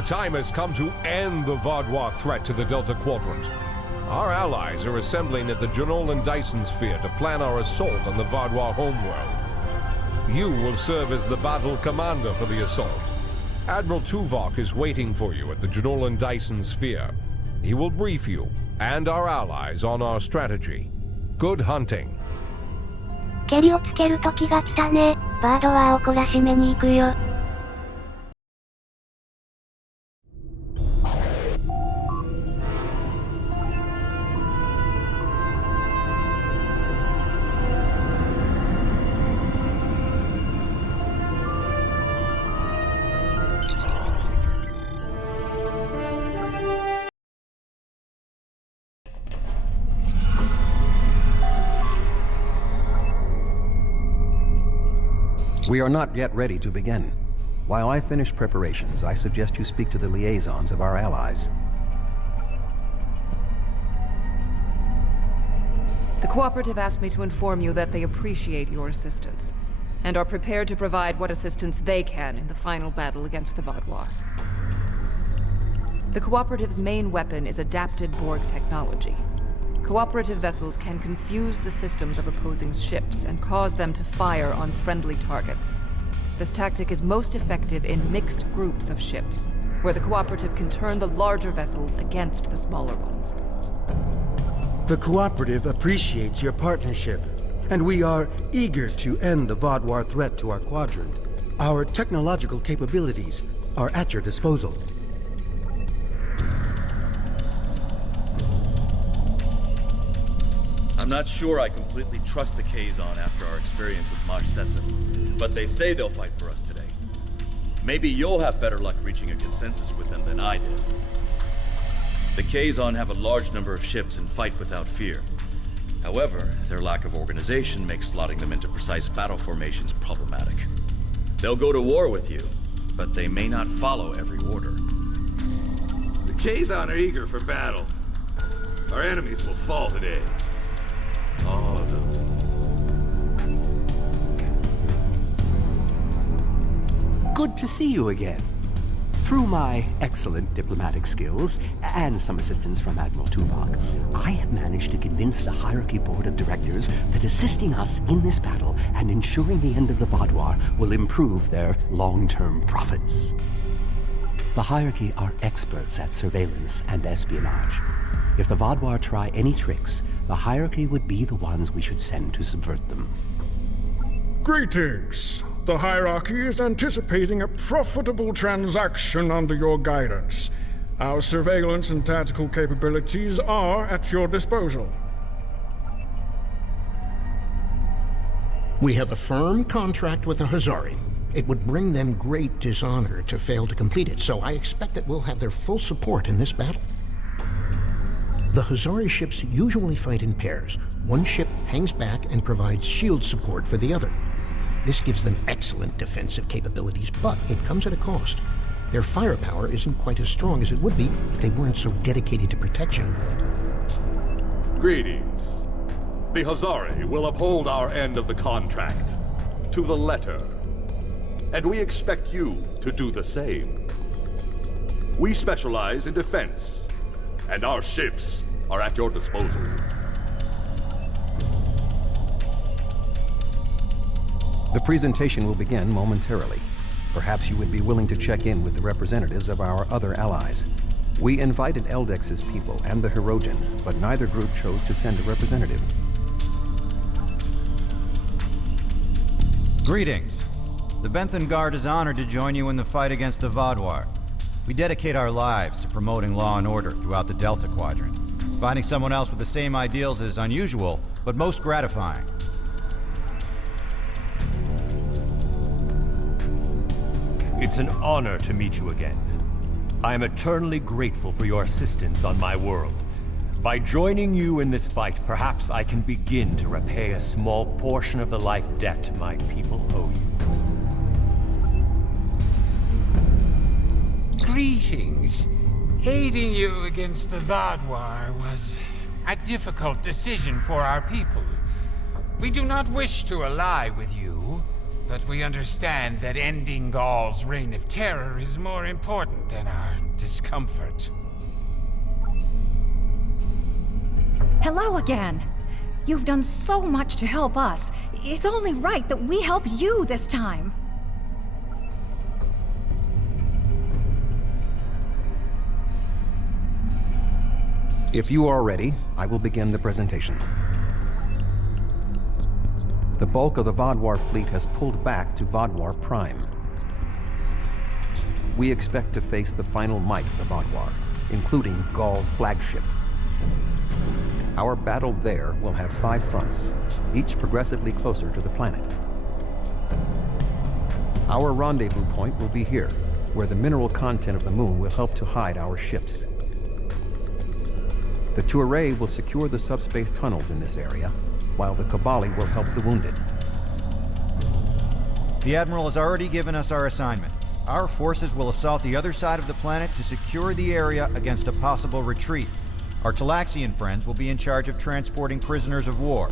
The time has come to end the Vaudois threat to the Delta Quadrant. Our allies are assembling at the Janolan Dyson Sphere to plan our assault on the Vaudois homeworld. You will serve as the battle commander for the assault. Admiral Tuvok is waiting for you at the Janolan Dyson Sphere. He will brief you and our allies on our strategy. Good hunting. ケリをつける時が来たね。バードワーを懲らしめに行くよ。We are not yet ready to begin. While I finish preparations, I suggest you speak to the liaisons of our allies. The Cooperative asked me to inform you that they appreciate your assistance, and are prepared to provide what assistance they can in the final battle against the Vaudois. The Cooperative's main weapon is adapted Borg technology. Cooperative vessels can confuse the systems of opposing ships and cause them to fire on friendly targets. This tactic is most effective in mixed groups of ships, where the Cooperative can turn the larger vessels against the smaller ones. The Cooperative appreciates your partnership, and we are eager to end the Vaudois threat to our quadrant. Our technological capabilities are at your disposal. I'm not sure I completely trust the Kazon after our experience with Maj Sesson, but they say they'll fight for us today. Maybe you'll have better luck reaching a consensus with them than I did. The Kazon have a large number of ships and fight without fear. However, their lack of organization makes slotting them into precise battle formations problematic. They'll go to war with you, but they may not follow every order. The Kazon are eager for battle. Our enemies will fall today. All of them. Good to see you again. Through my excellent diplomatic skills, and some assistance from Admiral Tuvok, I have managed to convince the Hierarchy Board of Directors that assisting us in this battle and ensuring the end of the Vaudois will improve their long-term profits. The Hierarchy are experts at surveillance and espionage. If the Vaudois try any tricks, the Hierarchy would be the ones we should send to subvert them. Greetings. The Hierarchy is anticipating a profitable transaction under your guidance. Our surveillance and tactical capabilities are at your disposal. We have a firm contract with the Hazari. It would bring them great dishonor to fail to complete it, so I expect that we'll have their full support in this battle. The Hazari ships usually fight in pairs. One ship hangs back and provides shield support for the other. This gives them excellent defensive capabilities, but it comes at a cost. Their firepower isn't quite as strong as it would be if they weren't so dedicated to protection. Greetings. The Hazari will uphold our end of the contract, to the letter. And we expect you to do the same. We specialize in defense, and our ships are at your disposal. The presentation will begin momentarily. Perhaps you would be willing to check in with the representatives of our other allies. We invited Eldex's people and the Hirogen, but neither group chose to send a representative. Greetings. The Benthan Guard is honored to join you in the fight against the Vaudois. We dedicate our lives to promoting law and order throughout the Delta Quadrant. Finding someone else with the same ideals is unusual, but most gratifying. It's an honor to meet you again. I am eternally grateful for your assistance on my world. By joining you in this fight, perhaps I can begin to repay a small portion of the life debt my people owe you. Greetings. Aiding you against the Vaudois was a difficult decision for our people. We do not wish to ally with you, But we understand that ending Gaul's reign of terror is more important than our discomfort. Hello again. You've done so much to help us. It's only right that we help you this time. If you are ready, I will begin the presentation. The bulk of the Vaadwaur fleet has pulled back to Vaadwaur Prime. We expect to face the final might of the Vaadwaur, including Gaul's flagship. Our battle there will have 5 fronts, each progressively closer to the planet. Our rendezvous point will be here, where the mineral content of the moon will help to hide our ships. The Touré will secure the subspace tunnels in this area, while the Kabali will help the wounded. The Admiral has already given us our assignment. Our forces will assault the other side of the planet to secure the area against a possible retreat. Our Talaxian friends will be in charge of transporting prisoners of war.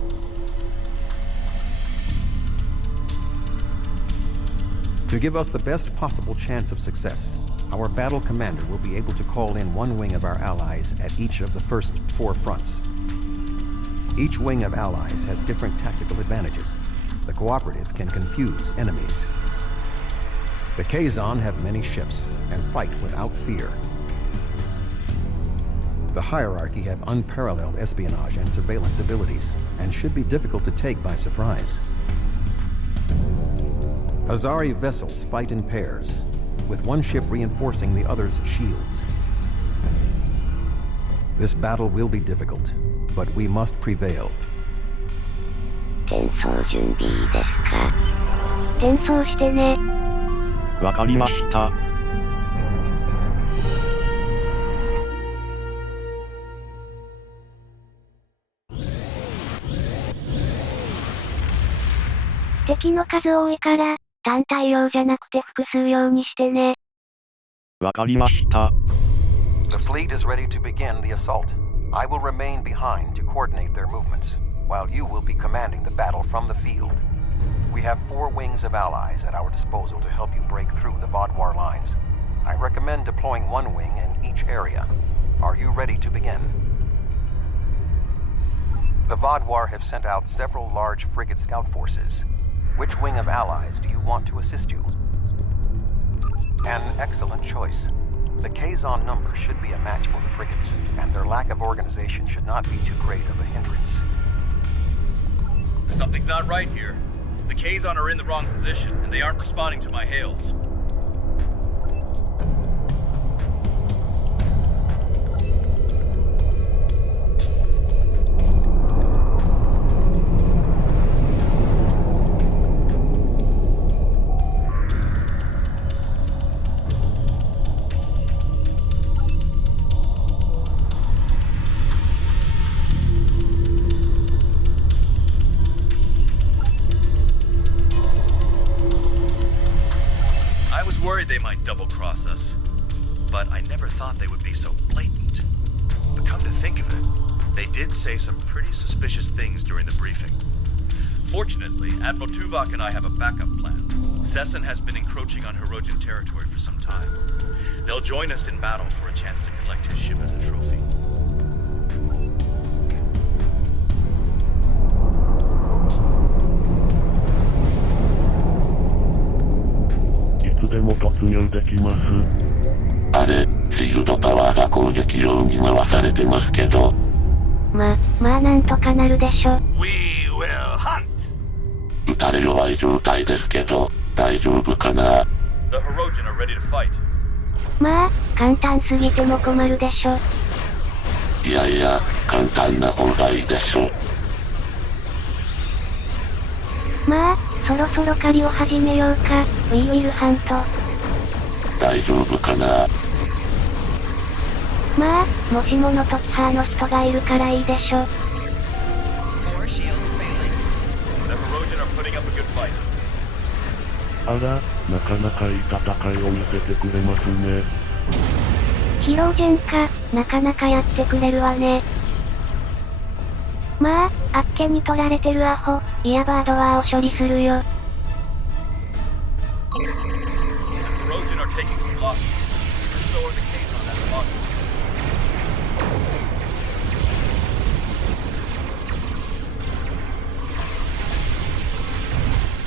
To give us the best possible chance of success, our battle commander will be able to call in one wing of our allies at each of the first 4 fronts. Each wing of allies has different tactical advantages. The cooperative can confuse enemies. The Kazon have many ships and fight without fear. The hierarchy have unparalleled espionage and surveillance abilities, and should be difficult to take by surprise. Azari vessels fight in pairs, with one ship reinforcing the other's shields. This battle will be difficult, but we must prevail. 転送準備いいですか？転送してね。わかりました。敵の数多いから、単体用じゃなくて複数用にしてね。わかりました。The fleet is ready to begin the assault. I will remain behind to coordinate their movements, while you will be commanding the battle from the field. We have 4 wings of allies at our disposal to help you break through the Vaadwaur lines. I recommend deploying 1 wing in each area. Are you ready to begin? The Vaadwaur have sent out several large frigate scout forces. Which wing of allies do you want to assist you? An excellent choice. The Kazon number should be a match for the frigates, and their lack of organization should not be too great of a hindrance. Something's not right here. The Kazon are in the wrong position, and they aren't responding to my hails. They might double-cross us, but I never thought they would be so blatant. But come to think of it, they did say some pretty suspicious things during the briefing. Fortunately, Admiral Tuvok and I have a backup plan. Sesson has been encroaching on Hirogen territory for some time. They'll join us in battle for a chance to collect his ship as a trophy. いつでも突入できます。あれ、シールドタワーが攻撃用に回されてますけど。まあなんとかなるでしょ。We will hunt! 撃たれ弱い状態ですけど、大丈夫かな？ The Hirogen are ready to fight. まあ、簡単すぎても困るでしょ。いやいや、簡単な方がいいでしょ。まあ、そろそろ狩りを始めようか。We will hunt. 大丈夫かな？まあ、もしもの時派の人がいるからいいでしょ。あら、なかなかいい戦いを見せてくれますね。ヒロジェンか、なかなかやってくれるわね。まあ、あっけに取られてるアホ、イヤバードワーを処理するよ。Hirogen are taking some losses. So are the Kazon at the module.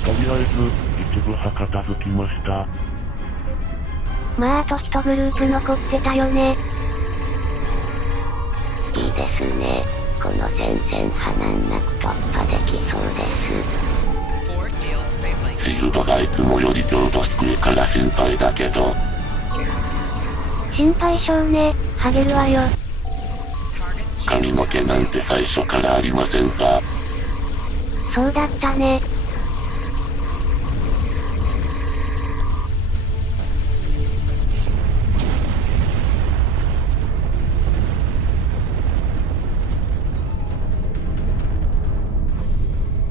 とりあえず、一部派片付きました。まああと1グループ残ってたよね。いいですね。この戦線破難なく突破できそうです。シールドがいつもより強度低いから心配だけど。心配性ね、ハゲるわよ。髪の毛なんて最初からありませんが。そうだったね。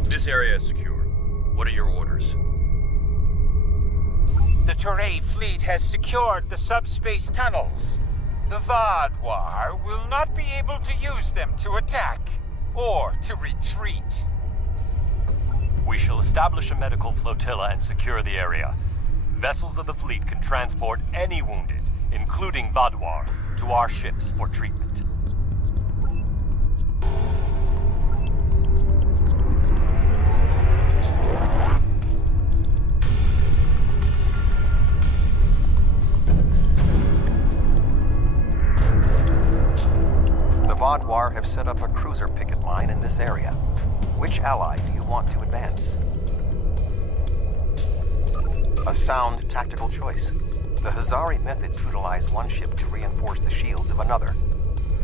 This area is secure. What are your orders? The Toray fleet has secured the subspace tunnels. The Vaadwaur will not be able to use them to attack or to retreat. We shall establish a medical flotilla and secure the area. Vessels of the fleet can transport any wounded, including Vaadwaur, to our ships for treatment. The Vaadwaur have set up a cruiser picket line in this area. Which ally do you want to advance? A sound tactical choice. The Hazari methods utilize one ship to reinforce the shields of another.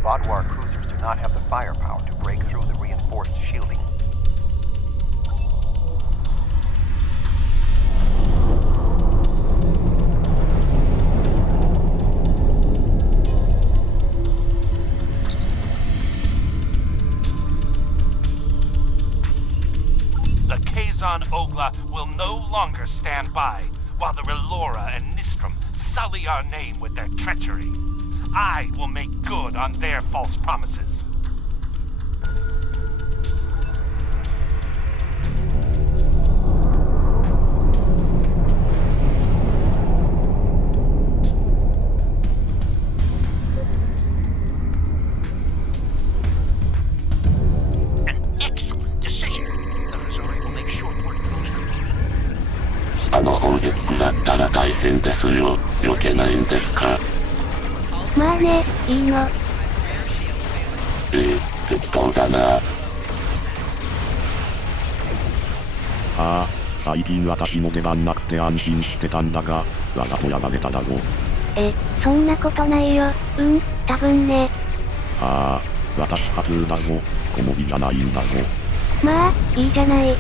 Vaadwaur cruisers do not have the firepower to break through the reinforced shielding. Kazon Ogla will no longer stand by while the Relora and Nistrum sully our name with their treachery. I will make good on their false promises. An excellent decision. The Hazari will make short work of those cruisers. あの砲撃食らったら大変ですよ。避けないんですか？まあね、いいの。適当だな。ああ、最近私の出番なくて安心してたんだが、わざとやられただろ。そんなことないよ。多分ね。ああ、私初だろ。小麦じゃないんだろ。まあ、いいじゃない。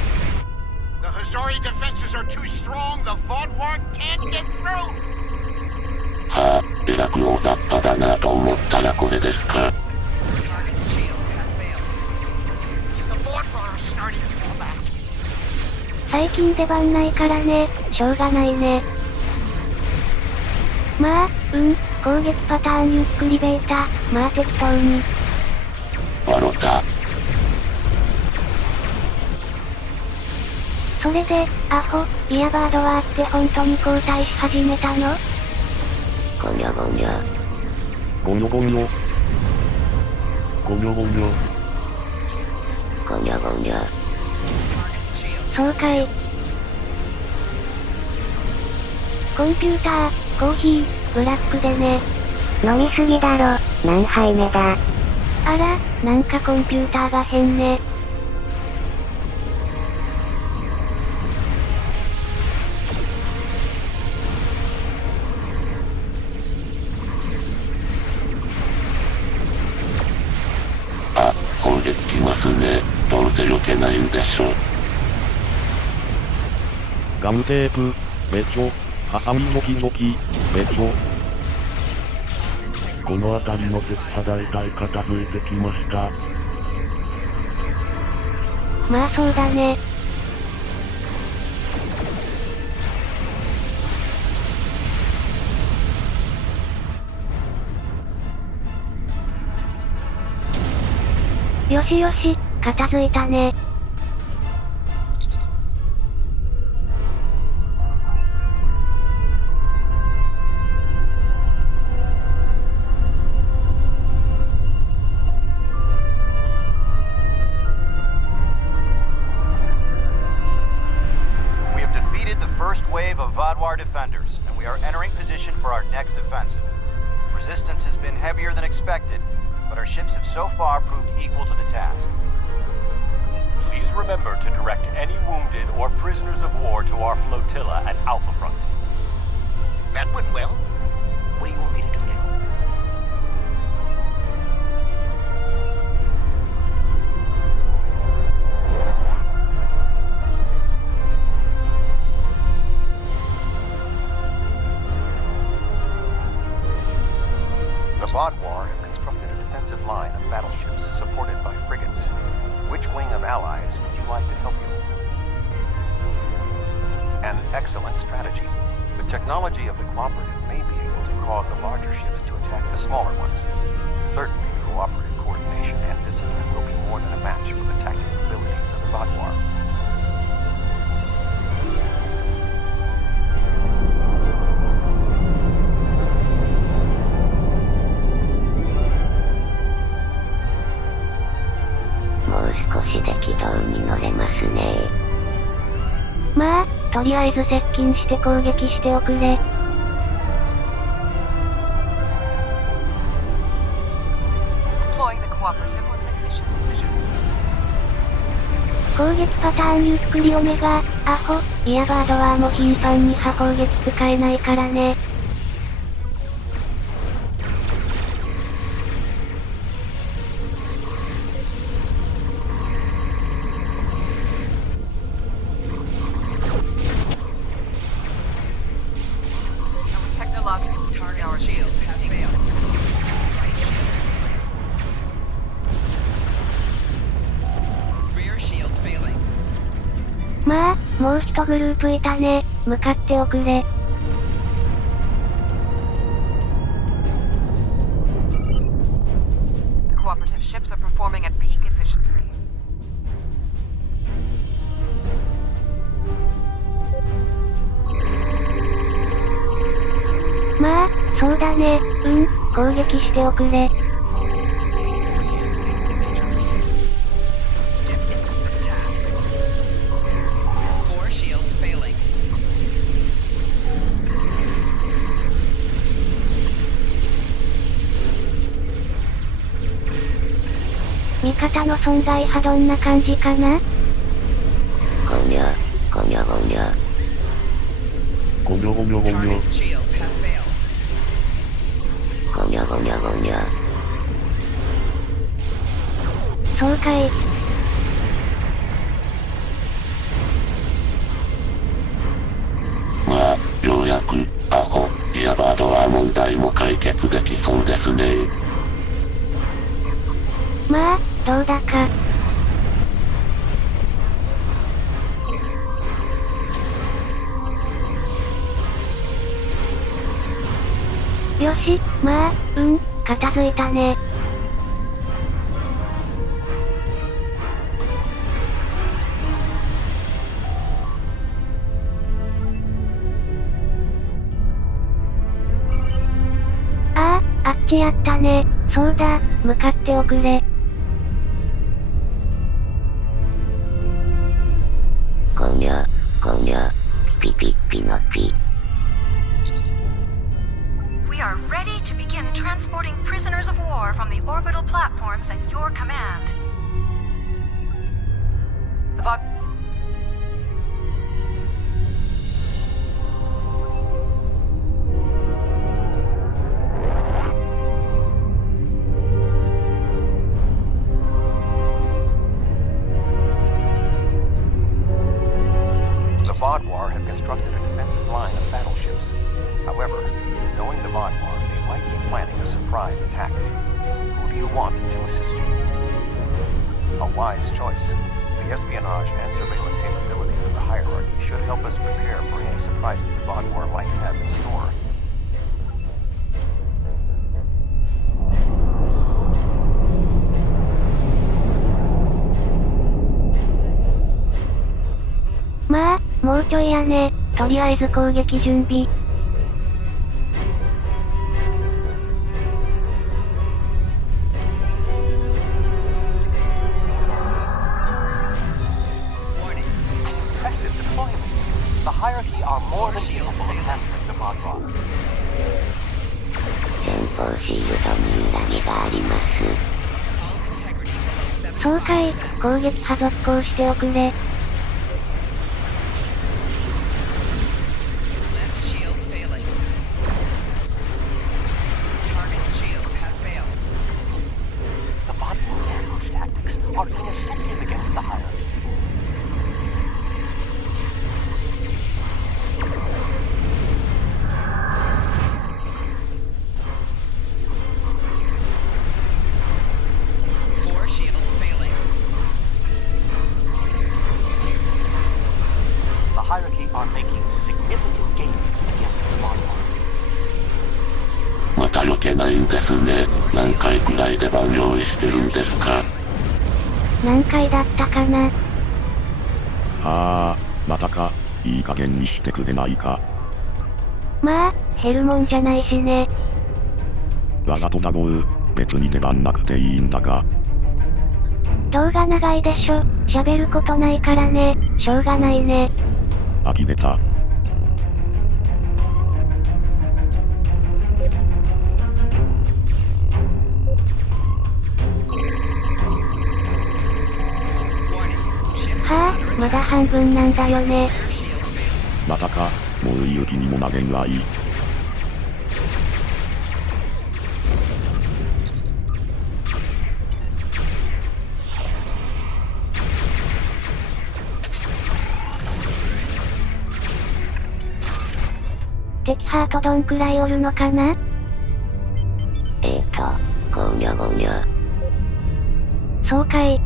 The Hazari defenses are too strong. The Vaadwaur can't get through. はあ、えらく大雑把だなと思ったらこれですか。The Vaadwaur are starting to fall back. 最近出番ないからね、しょうがないね。まあ、攻撃パターンゆっくりベータ、まあ適当に。笑った。それで、アホ、イヤバードワーって本当に交代し始めたの？ゴニョゴニョ。ゴニョゴニョ。ゴニョゴニョ。ゴニョゴニョ。そうかい。コンピューター、コーヒー、ブラックでね。飲みすぎだろ、何杯目だ。あら、なんかコンピューターが変ね。あ、攻撃来ますね。どうせ避けないんでしょ。ガムテープ、べちょ、ハサミドキドキ、べちょ。この辺りの鉄破大体片付いてきました。まあそうだね。よしよし、片付いたね。first wave of Vadwar defenders, and we are entering position for our next offensive. Resistance has been heavier than expected, but our ships have so far proved equal to the task. Please remember to direct any wounded or prisoners of war to our flotilla at Alpha Front. That went well. What do you want me to do now? The Vadwar have constructed a defensive line of battleships supported by frigates. Which wing of allies would you like to help you? An excellent strategy. The technology of the Cooperative may be able to cause the larger ships to attack the smaller ones. Certainly, cooperative coordination and discipline will be more than a match for the tactical abilities of the Vadwar. Ma, とりあえず接近して攻撃しておくれ。Deploying the cooperative was an efficient decision. 攻撃パターンゆっくりオメガ、アホ、いやバードワーも頻繁に波砲撃使えないからね。まあ、もう一グループいたね。向かっておくれ。The cooperative ships are performing at peak efficiency. まあ、そうだね。攻撃しておくれ。味方の損害派どんな感じかな？ごにゃ、ごにゃごにゃ。ごにゃごにゃごにゃ。ごにゃごにゃごにゃ。そうかい。まあ、ようやく、アホ、いやバードは問題も解決できそうですね。まあ、どうだか。よし、まあ、片付いたね。あっちやったね。そうだ、向かっておくれ。ごにゃ、ごにゃ、ピピッピのピ。We are ready to begin transporting prisoners of war from the orbital platforms at your command. The Vadwar have constructed a defensive line of battleships. However, knowing the Vadwar, they might be planning a surprise attack. Who do you want to assist you? A wise choice. The espionage and surveillance capabilities of the hierarchy should help us prepare for any surprises the Vadwar might have in store.まあ、もうちょいやね。とりあえず攻撃準備。massive deployment. The hierarchy are more than capable of handling the Vaadwaur. 前方シールドに裏にがあります。そうかい、攻撃波続行しておくれ。また避けないんですね。何回くらい出番用意してるんですか？何回だったかな。またか。いい加減にしてくれないか。まあ、減るもんじゃないしね。わざとだろう。別に出番なくていいんだが。動画長いでしょ。喋ることないからね。しょうがないね。呆れた。はあ、まだ半分なんだよね。またか。もう言う気にもなれんわい。敵ハートどんくらいおるのかな？ゴニョゴニョ。そうかい。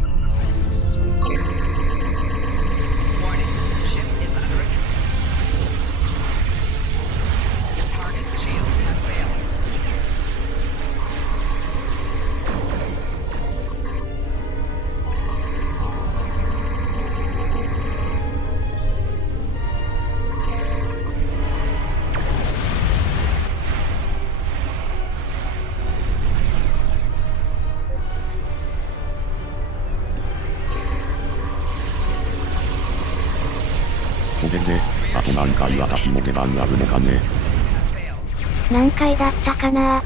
これで、あと何回私も出番あるのかね。何回だったかな。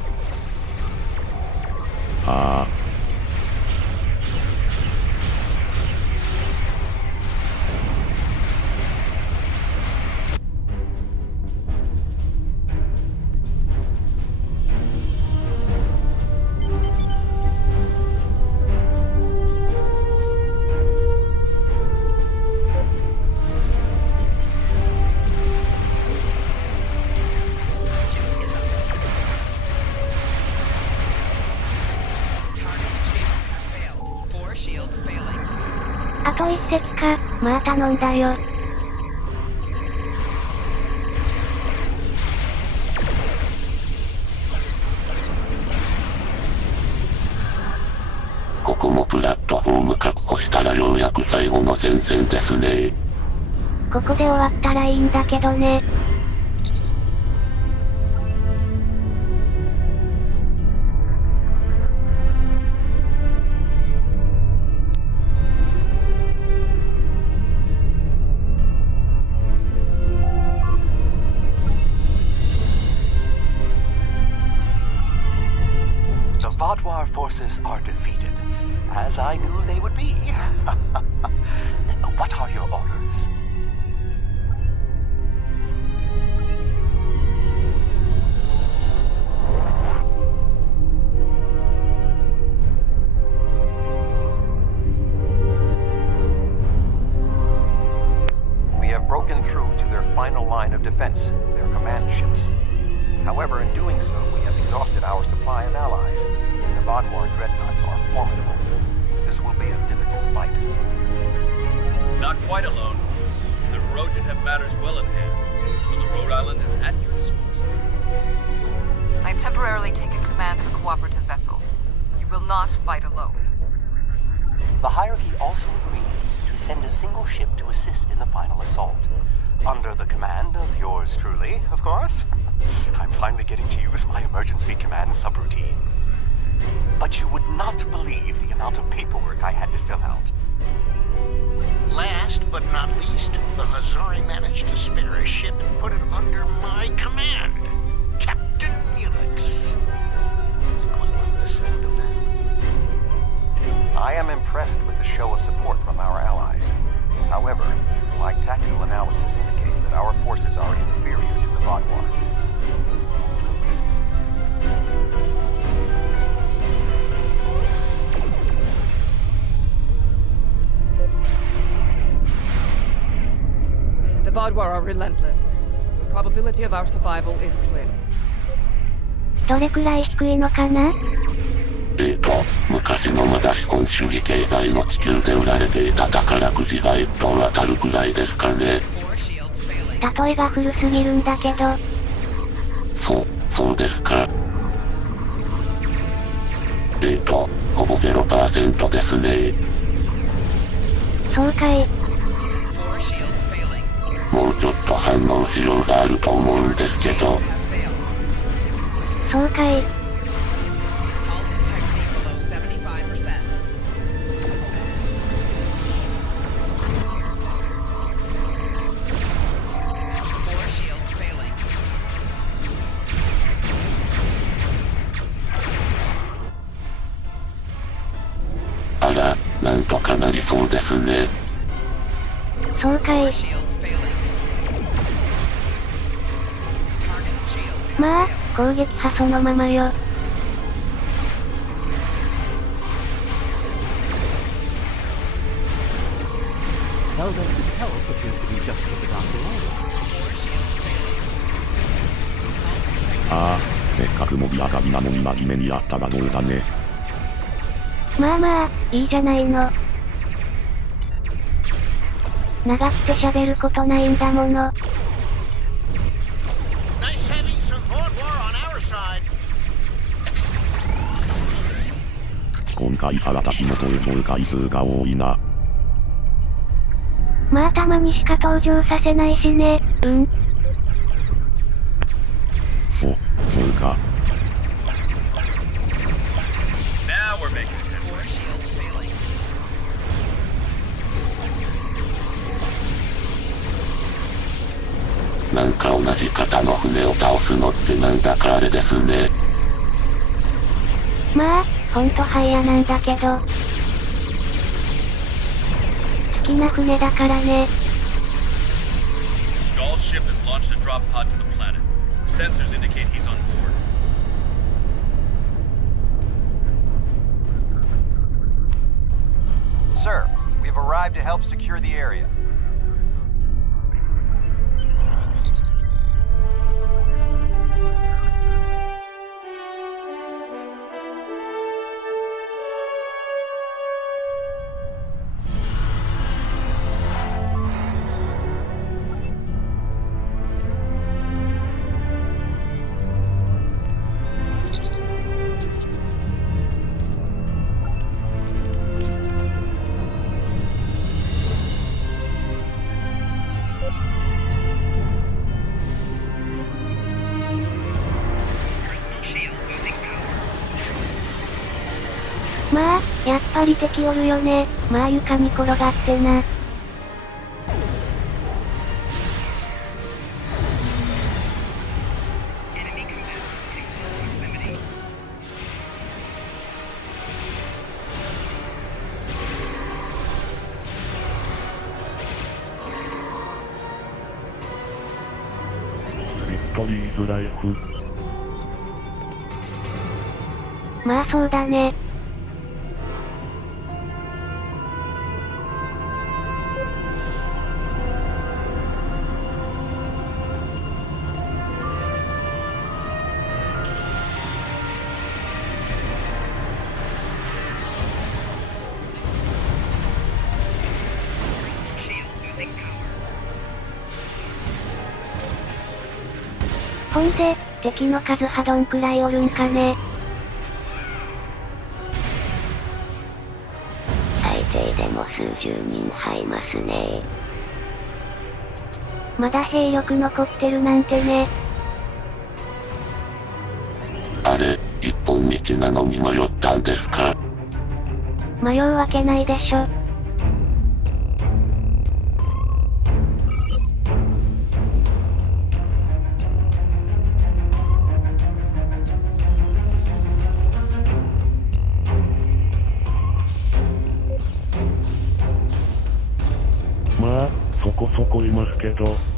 あと一隻か、まあ頼んだよ。ここもプラットフォーム確保したらようやく最後の戦線ですね。ここで終わったらいいんだけどね。Vaadwaur forces are defeated, as I knew they would be. What are your orders? We have broken through to their final line of defense, their command ships. However, in doing so, we have exhausted our supply of allies. The Vaadwaur dreadnoughts are formidable. This will be a difficult fight. Not quite alone. The Hirogen have matters well in hand, so the Rhode Island is at your disposal. I have temporarily taken command of a cooperative vessel. You will not fight alone. The hierarchy also agreed to send a single ship to assist in the final assault. Under the command of yours truly, of course. I'm finally getting to use my emergency command subroutine. But you would not believe the amount of paperwork I had to fill out. Last but not least, the Hazari managed to spare a ship and put it under my command. Captain Neelix. I quite like the sound of that. I am impressed with the show of support from our allies. However, my tactical analysis indicates that our forces are inferior to the Vaadwaur. The Vaadwaur are relentless. The probability of our survival is slim. どれくらい低いのかな？昔のまだ資本主義経済の地球で売られていた宝くじが1等当たるくらいですかね。例えが古すぎるんだけど。そうですか。ほぼ 0% ですね。そうかい。もうちょっと反応しようがあると思うんですけど。そうかい。あら、なんとかなりそうですね。そうかい。まあ、攻撃派そのままよ。Eldex's help appears to be just what the doctor ordered. ああ、せっかく盛り上がりなのに真面目にやったらどうだね。まあまあ、いいじゃないの。長くて喋ることないんだもの。今回腹立ちの登場回数が多いな。まあたまにしか登場させないしね。うん。そうか。Now we're making it. なんか同じ型の船を倒すのってなんだかあれですね。まあ、ほんとハイヤなんだけど。好きな船だからね。Gall's ship has launched a drop pod to the planet. Sensors indicate he's on board. Sir, we have arrived to help secure the area.まあ、やっぱり敵おるよね。まあ床に転がってな。ビクトリーズライフ。まあそうだね。ほんで、敵の数はどんくらいおるんかね。最低でも数十人入いますね。まだ兵力残ってるなんてね。あれ、一本道なのに迷ったんですか？迷うわけないでしょ。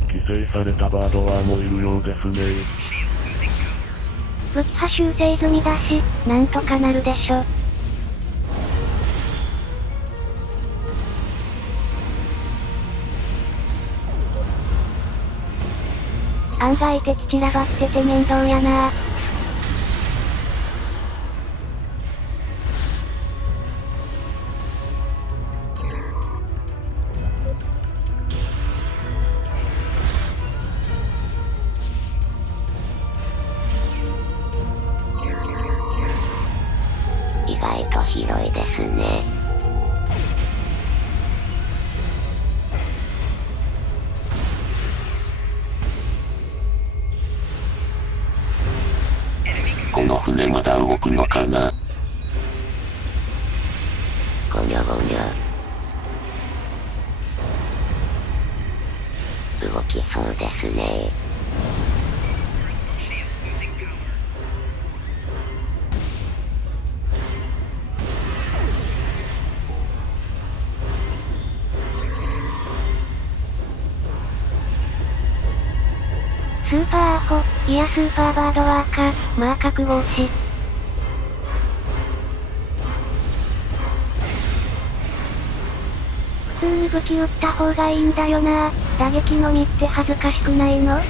規制されたバードワーもいるようですね。武器派修正済みだし、なんとかなるでしょ。案外敵散らばってて面倒やな。意外と広いですね。この船まだ動くのかな。ごにょごにょ。動きそうですね。スーパーアホ、いやスーパーバードワーか、まあ覚悟し。普通に武器撃った方がいいんだよな。打撃のみって恥ずかしくないの？2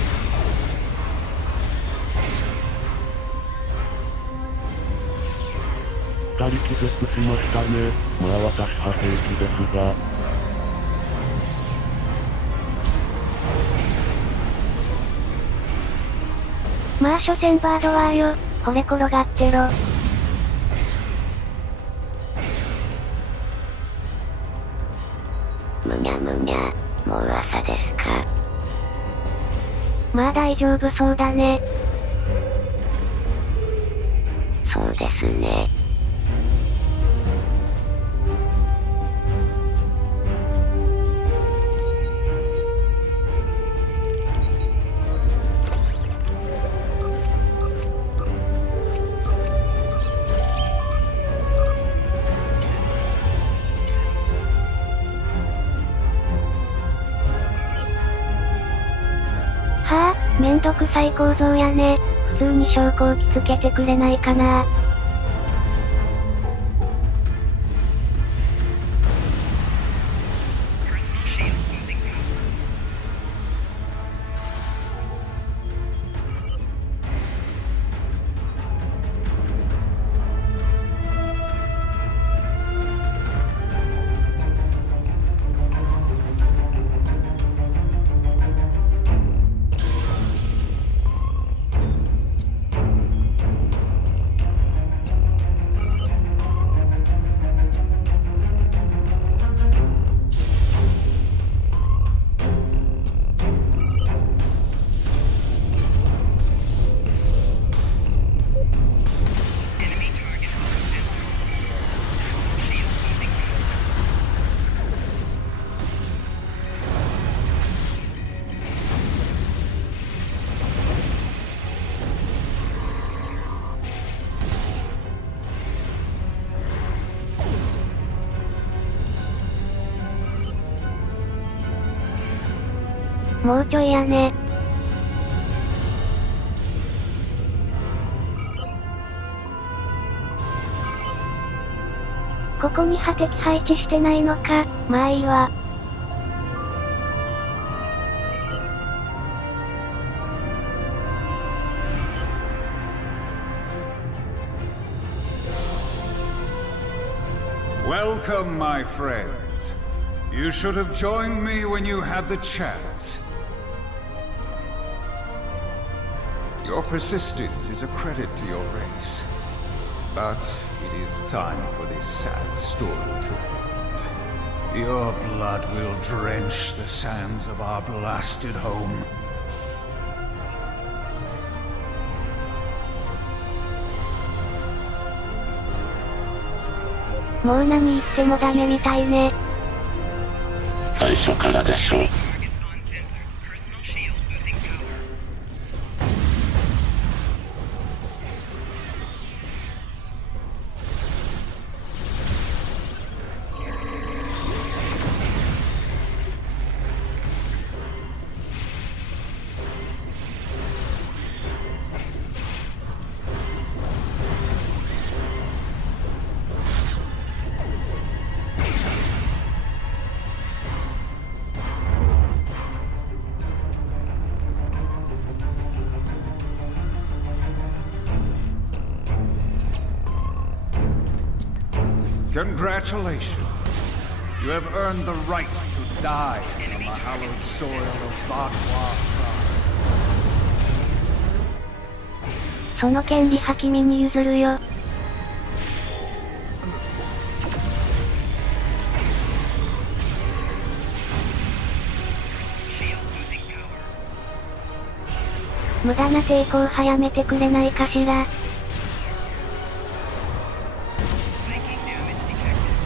人気絶しましたね。まあ私は平気ですが。まあ所詮バードワーよ、惚れ転がってろ。むにゃむにゃ、もう朝ですか。まあ大丈夫そうだね。そうですね。はぁ、めんどくさい構造やね。普通に昇降機つけてくれないかな。もうちょいやね。ここに破敵配置してないのか、まあいいわ。Welcome, my friends. You should have joined me when you had the chance. Your persistence is a credit to your race. But it is time for this sad story to end. Your blood will drench the sands of our blasted home. もう何言ってもダメみたいね。最初からでしょう。Congratulations. You have earned the right to die on the hallowed soil of Vatwa. その権利は君に譲るよ。無駄な抵抗早めてくれないかしら。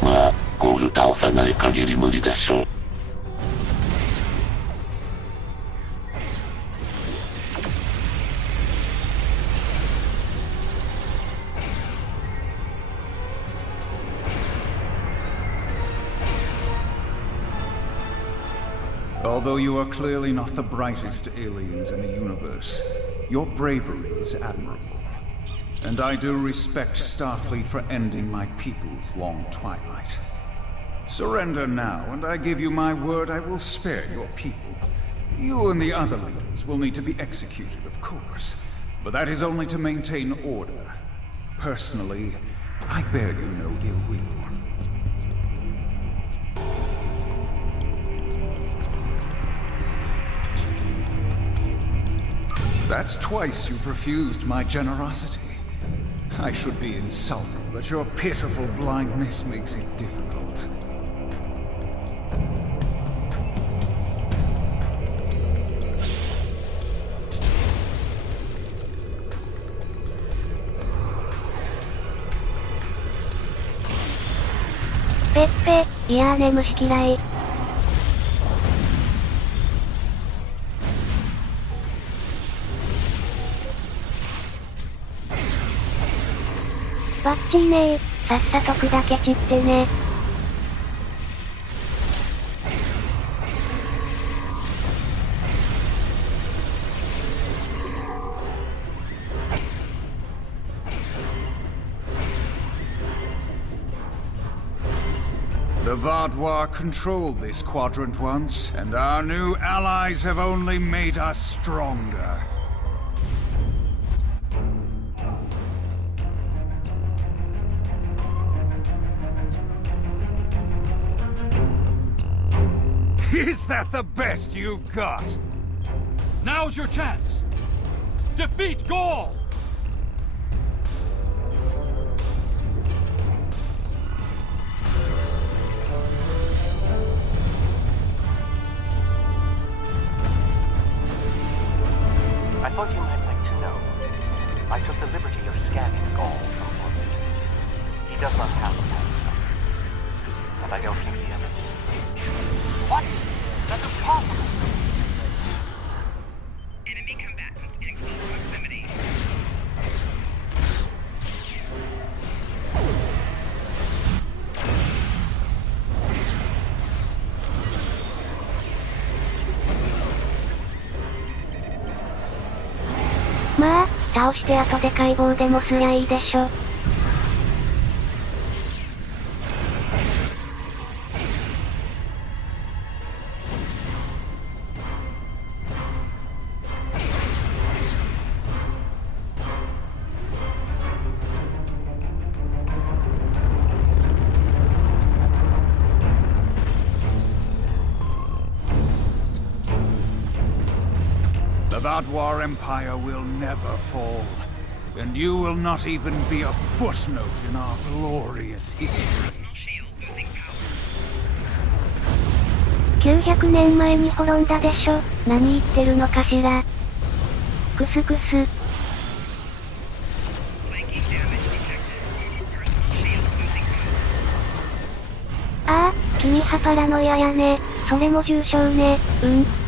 まあ、ゴール倒さない限り無理でしょう。Although you are clearly not the brightest aliens in the universe, your bravery is admirable. And I do respect Starfleet for ending my people's long twilight. Surrender now, and I give you my word I will spare your people. You and the other leaders will need to be executed, of course, but that is only to maintain order. Personally, I bear you no ill will. That's twice you've refused my generosity. I should be insulted, but your pitiful blindness makes it difficult. Pepe, いやーね虫嫌い。バッチリねー。さっさと砕け散ってね。The Vatwa controlled this quadrant once, and our new allies have only made us stronger. Is that the best you've got? Now's your chance! Defeat Gaul! I thought you might like to know. I took the liberty of scanning Gaul from orbit. He does not have a pulsar. And I don't think he ever did. What? That's impossible! Enemy combatants in close proximity.まあ、倒して後で解剖でもすりゃいいでしょ。The Vatwa Empire will never fall, and you will not even be a footnote in our glorious history. 900年前に滅んだでしょ。何言ってるのかしら。クスクス。ああ、君はパラノイアやね。それも重傷ね。うん。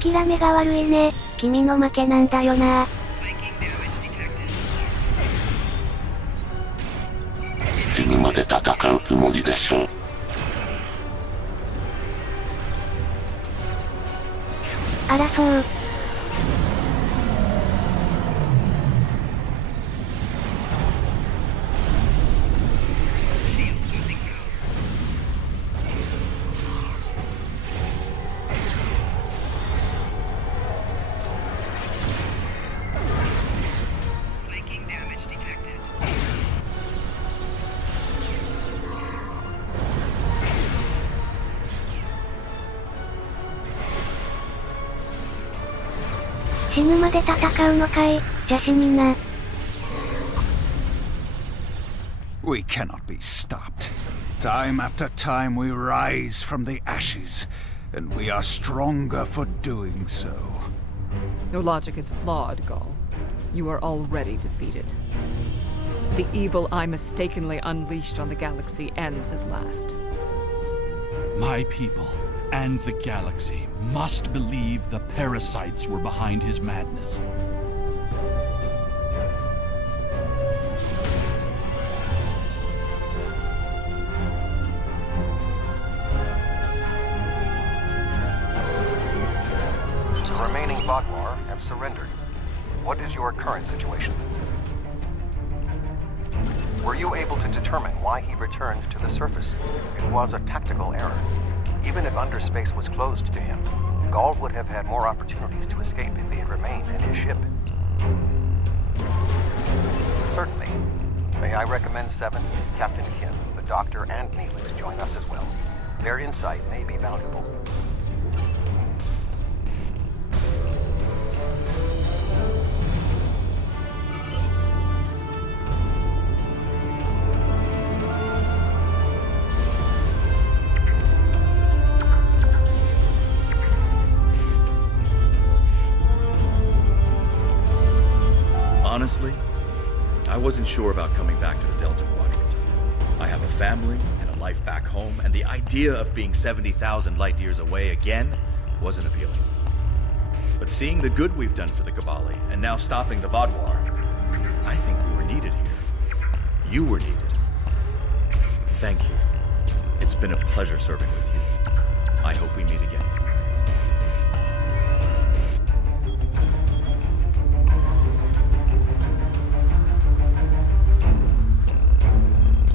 諦めが悪いね。君の負けなんだよな。死ぬまで戦うつもりでしょう。あらそう。死ぬまで戦うのかい、じゃ死にな。We cannot be stopped. Time after time we rise from the ashes, and we are stronger for doing so. Your logic is flawed, Gaul. You are already defeated. The evil I mistakenly unleashed on the galaxy ends at last. My people and the galaxy must believe the parasites were behind his madness. The remaining Vaadwaur have surrendered. What is your current situation? Were you able to determine why he returned to the surface? It was a tactical error. Even if underspace was closed to him, Gaul would have had more opportunities to escape if he had remained in his ship. Certainly. May I recommend Seven, Captain Kim, the Doctor, and Neelix join us as well. Their insight may be valuable. Honestly, I wasn't sure about coming back to the Delta Quadrant. I have a family and a life back home, and the idea of being 70,000 light years away again wasn't appealing. But seeing the good we've done for the Cabali, and now stopping the Vaadwaur, I think we were needed here. You were needed. Thank you. It's been a pleasure serving with you. I hope we meet again.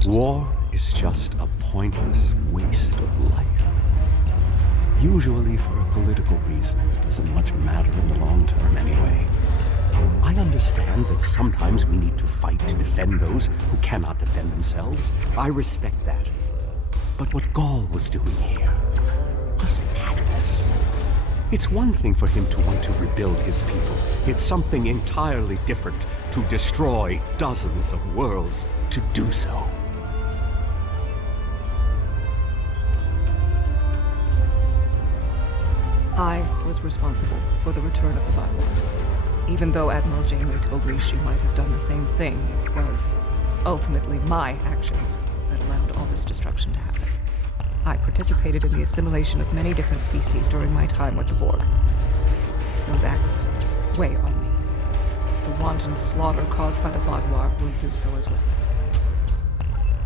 War is just a pointless waste of life. Usually for a political reason that doesn't much matter in the long term anyway. I understand that sometimes we need to fight to defend those who cannot defend themselves. I respect that. But what Gaul was doing here was madness. It's one thing for him to want to rebuild his people. It's something entirely different to destroy dozens of worlds to do so. I was responsible for the return of the Vaadwaur. Even though Admiral Janeway told me she might have done the same thing, it was ultimately my actions that allowed all this destruction to happen. I participated in the assimilation of many different species during my time with the Borg. Those acts weigh on me. The wanton slaughter caused by the Vaadwaur will do so as well.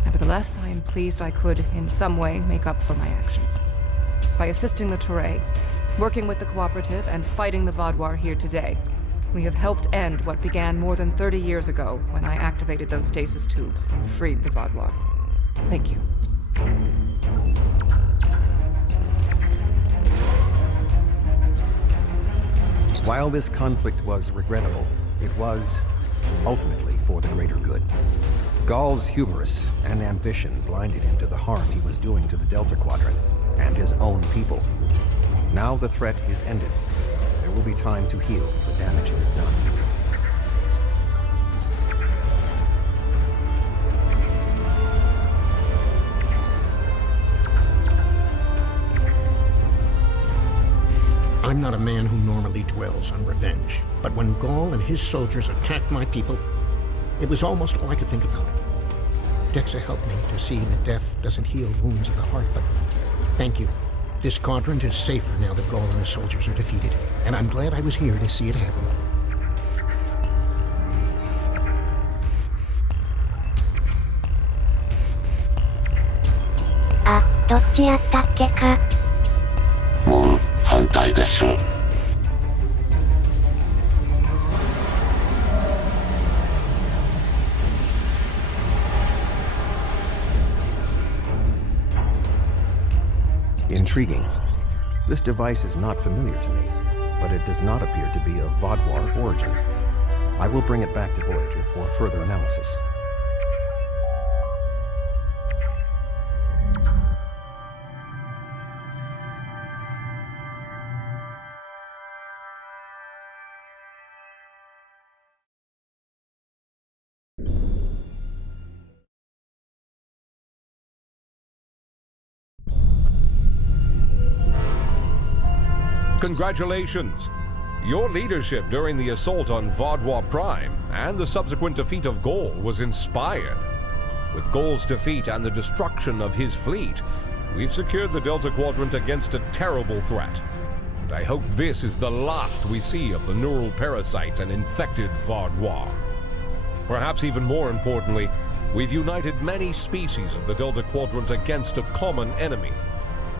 Nevertheless, I am pleased I could, in some way, make up for my actions. By assisting the Toray, working with the Cooperative, and fighting the Vaadwaur here today, we have helped end what began more than 30 years ago when I activated those stasis tubes and freed the Vaadwaur. Thank you. While this conflict was regrettable, it was ultimately for the greater good. Gaul's hubris and ambition blinded him to the harm he was doing to the Delta Quadrant and his own people. Now the threat is ended. There will be time to heal the damage it has done. I'm not a man who normally dwells on revenge, but when Gaul and his soldiers attacked my people, it was almost all I could think about. Dexa helped me to see that death doesn't heal wounds of the heart, but thank you. This quadrant is safer now that Gaul and his soldiers are defeated, and I'm glad I was here to see it happen. あ、どっちやったっけか。もう、反対です。intriguing. This device is not familiar to me, but it does not appear to be of Vaadwaur origin. I will bring it back to Voyager for further analysis. Congratulations! Your leadership during the assault on Vaadwaur Prime and the subsequent defeat of Gaul was inspired. With Gaul's defeat and the destruction of his fleet, we've secured the Delta Quadrant against a terrible threat. And I hope this is the last we see of the neural parasites and infected Vaadwaur. Perhaps even more importantly, we've united many species of the Delta Quadrant against a common enemy.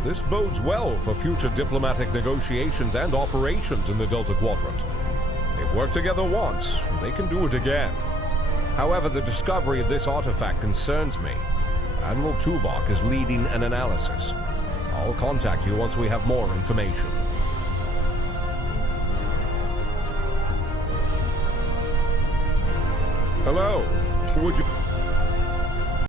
This bodes well for future diplomatic negotiations and operations in the Delta Quadrant. They've worked together once, they can do it again. However, the discovery of this artifact concerns me. Admiral Tuvok is leading an analysis. I'll contact you once we have more information. Hello. Would you...